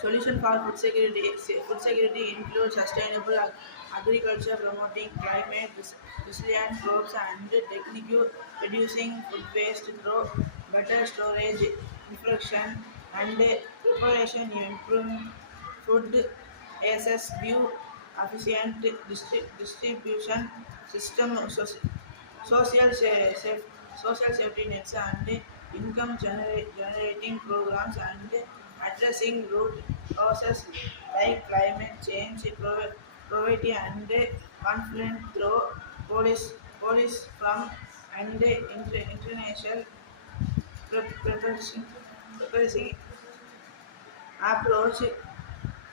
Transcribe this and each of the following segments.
Solution for food security include sustainable agriculture, promoting climate resilient crops and technique reducing food waste through better storage, infraction and preparation, improving food access, view efficient distribution system, social safety nets and income generating programs and addressing root causes like climate change, poverty and conflict through police from and international preparation approach.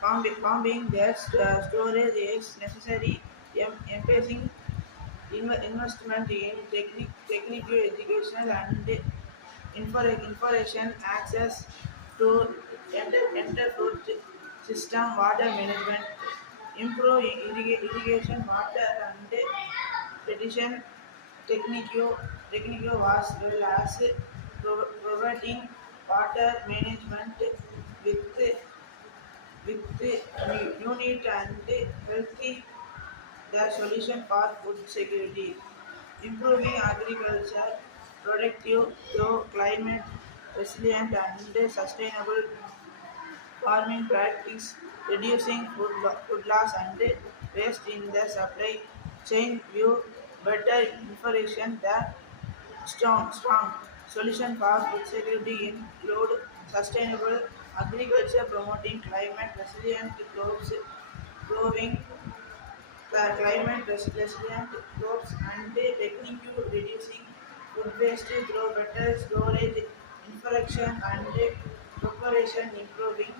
Combining their storage is necessary, emphasizing investment in technical educational and information access to enter food system, water management, improve irrigation, water and precision technique was well as providing water management with unit and healthy the solution for food security, improving agriculture, productive through climate resilient and sustainable farming practice, reducing food loss and waste in the supply chain, view better information the strong solution for food security include sustainable agriculture, promoting climate resilient crops, growing climate resilient crops and technique reducing food waste through better storage, infraction and preparation, improving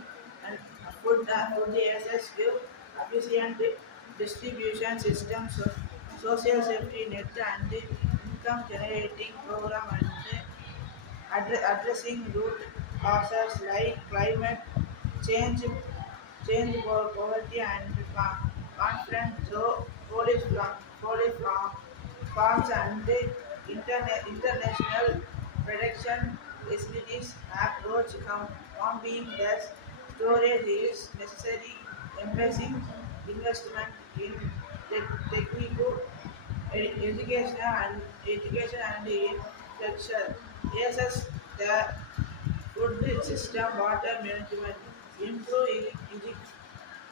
and food access to efficient distribution systems, social safety net and income generating program and addressing root causes like climate change, poverty and conflict through farms and international production facilities approach combining gas storage is necessary, embracing investment in technical education and infrastructure. Yes, the food system, water management, improve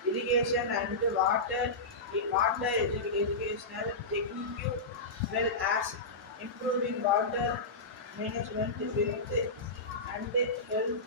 irrigation and educational technique, well as improving water management with and health